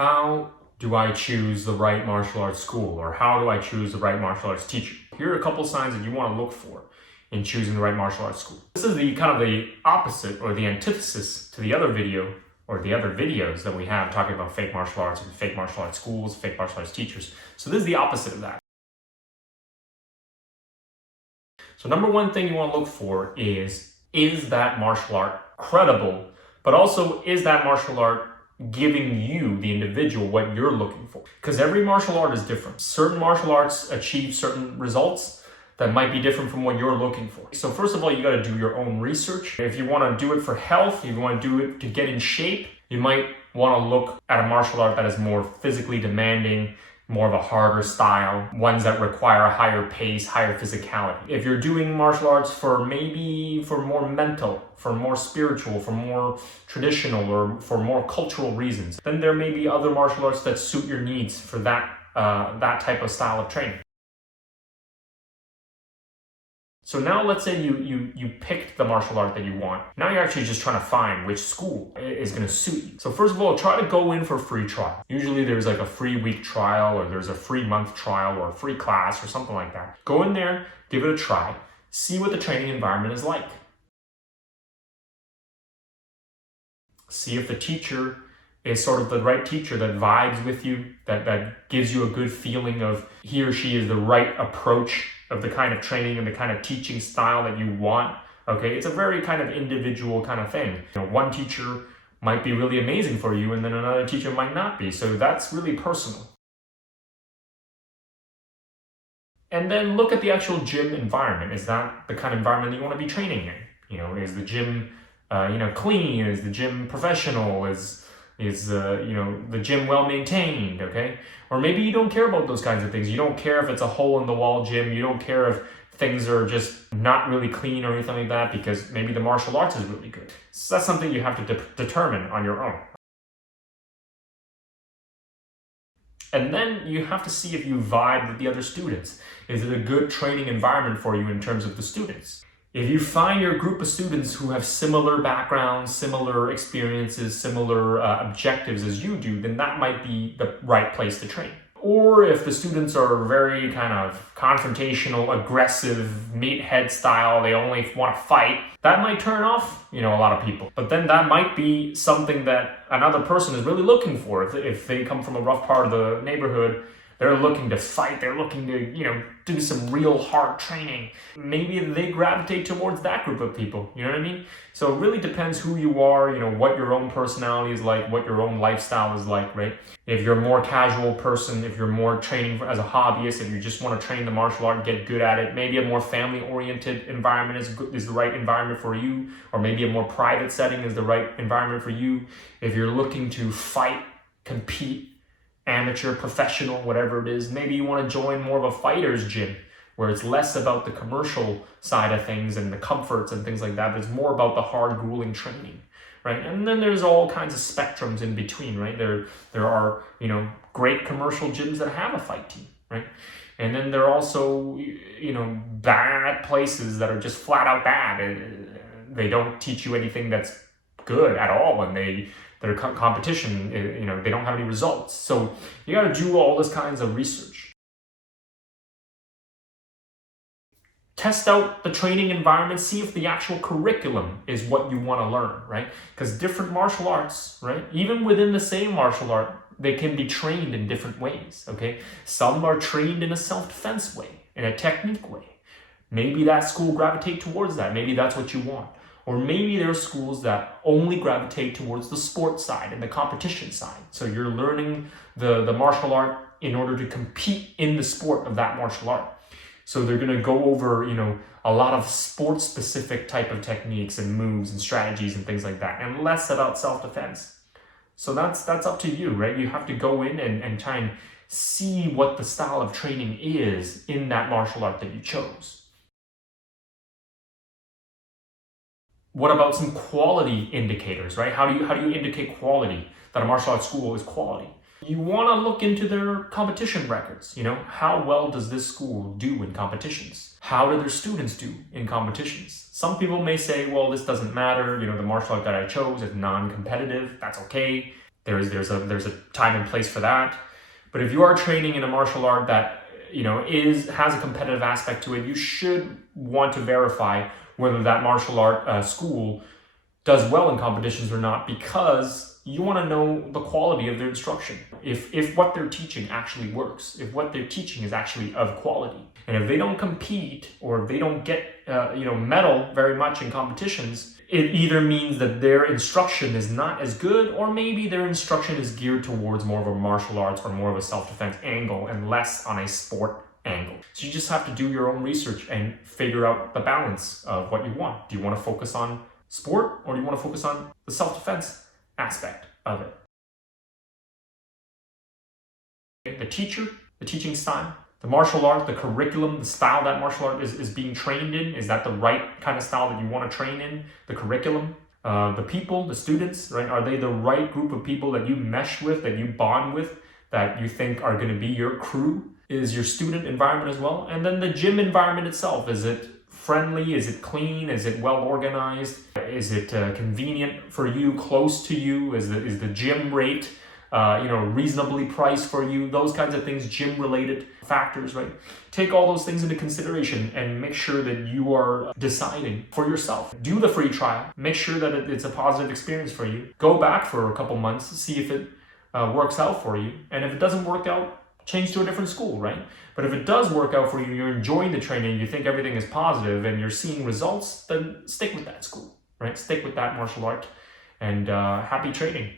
How do I choose the right martial arts school, or how do I choose the right martial arts teacher? Here are a couple signs that you want to look for in choosing the right martial arts school. This is the kind of the opposite or the antithesis to the other video or the other videos that we have talking about fake martial arts and fake martial arts schools, fake martial arts teachers. So this is the opposite of that. So number one thing you want to look for is that martial art credible, but also is that martial art giving you, the individual, what you're looking for? Because every martial art is different. Certain martial arts achieve certain results that might be different from what you're looking for. So first of all, you got to do your own research. If you want to do it for health, if you want to do it to get in shape, you might want to look at a martial art that is more physically demanding, more of a harder style, ones that require a higher pace, higher physicality. If you're doing martial arts for more mental, for more spiritual, for more traditional, or for more cultural reasons, then there may be other martial arts that suit your needs for that type of style of training. So now let's say you picked the martial art that you want. Now you're actually just trying to find which school is going to suit you. So first of all, try to go in for a free trial. Usually there's like a free week trial, or there's a free month trial, or a free class or something like that. Go in there, give it a try, see what the training environment is like. See if the teacher is sort of the right teacher that vibes with you, that gives you a good feeling of he or she is the right approach of the kind of training and the kind of teaching style that you want. Okay, it's a very kind of individual kind of thing. You know, one teacher might be really amazing for you, and then another teacher might not be. So that's really personal. And then look at the actual gym environment. Is that the kind of environment that you want to be training in? You know, is the gym clean? Is the gym professional? Is the gym well maintained? Okay, or maybe you don't care about those kinds of things. You don't care if it's a hole in the wall gym. You don't care if things are just not really clean or anything like that, because maybe the martial arts is really good. So that's something you have to determine on your own. And then you have to see if you vibe with the other students. Is it a good training environment for you in terms of the students? If you find your group of students who have similar backgrounds, similar experiences, similar objectives as you do, then that might be the right place to train. Or if the students are very kind of confrontational, aggressive, meathead style, they only want to fight, that might turn off, a lot of people. But then that might be something that another person is really looking for. If they come from a rough part of the neighborhood, they're looking to fight, they're looking to, do some real hard training. Maybe they gravitate towards that group of people, you know what I mean? So it really depends who you are, what your own personality is like, what your own lifestyle is like, right? If you're a more casual person, if you're more training as a hobbyist, if you just want to train the martial art and get good at it, maybe a more family-oriented environment is the right environment for you, or maybe a more private setting is the right environment for you. If you're looking to fight, compete, amateur, professional, whatever it is, maybe you want to join more of a fighter's gym where it's less about the commercial side of things and the comforts and things like that, but it's more about the hard, grueling training, right? And then there's all kinds of spectrums in between, right? There are, great commercial gyms that have a fight team, right? And then there are also, bad places that are just flat out bad. They don't teach you anything that's good at all, and their competition, they don't have any results. So you got to do all this kinds of research. Test out the training environment, see if the actual curriculum is what you want to learn, right? Because different martial arts, right? Even within the same martial art, they can be trained in different ways, okay? Some are trained in a self-defense way, in a technique way. Maybe that school gravitate towards that. Maybe that's what you want. Or maybe there are schools that only gravitate towards the sports side and the competition side. So you're learning the martial art in order to compete in the sport of that martial art. So they're going to go over, a lot of sports-specific type of techniques and moves and strategies and things like that, and less about self-defense. So that's up to you, right? You have to go in and try and see what the style of training is in that martial art that you chose. What about some quality indicators, right? How do you indicate quality, that a martial arts school is quality? You want to look into their competition records. How well does this school do in competitions? How do their students do in competitions? Some people may say, well, this doesn't matter. The martial art that I chose is non-competitive. That's okay. There's a time and place for that. But if you are training in a martial art that has a competitive aspect to it, you should want to verify whether that martial art school does well in competitions or not, because you want to know the quality of their instruction. If what they're teaching actually works, if what they're teaching is actually of quality, and if they don't compete or if they don't get medal very much in competitions, it either means that their instruction is not as good, or maybe their instruction is geared towards more of a martial arts or more of a self-defense angle and less on a sport angle. So you just have to do your own research and figure out the balance of what you want. Do you want to focus on sport, or do you want to focus on the self-defense aspect of it? The teacher, the teaching style, the martial art, the curriculum, the style that martial art is being trained in, is that the right kind of style that you want to train in? The curriculum, the people, the students, right? Are they the right group of people that you mesh with, that you bond with, that you think are going to be your crew? Is your student environment as well? And then the gym environment itself, is it friendly? Is it clean? Is it well organized? Is it convenient for you, close to you? Is the gym rate reasonably priced for you? Those kinds of things, gym related factors, right? Take all those things into consideration and make sure that you are deciding for yourself. Do the free trial. Make sure that it's a positive experience for you. Go back for a couple months, see if it works out for you. And if it doesn't work out, change to a different school, right? But if it does work out for you, you're enjoying the training, you think everything is positive, and you're seeing results, then stick with that school, right? Stick with that martial art, and happy training.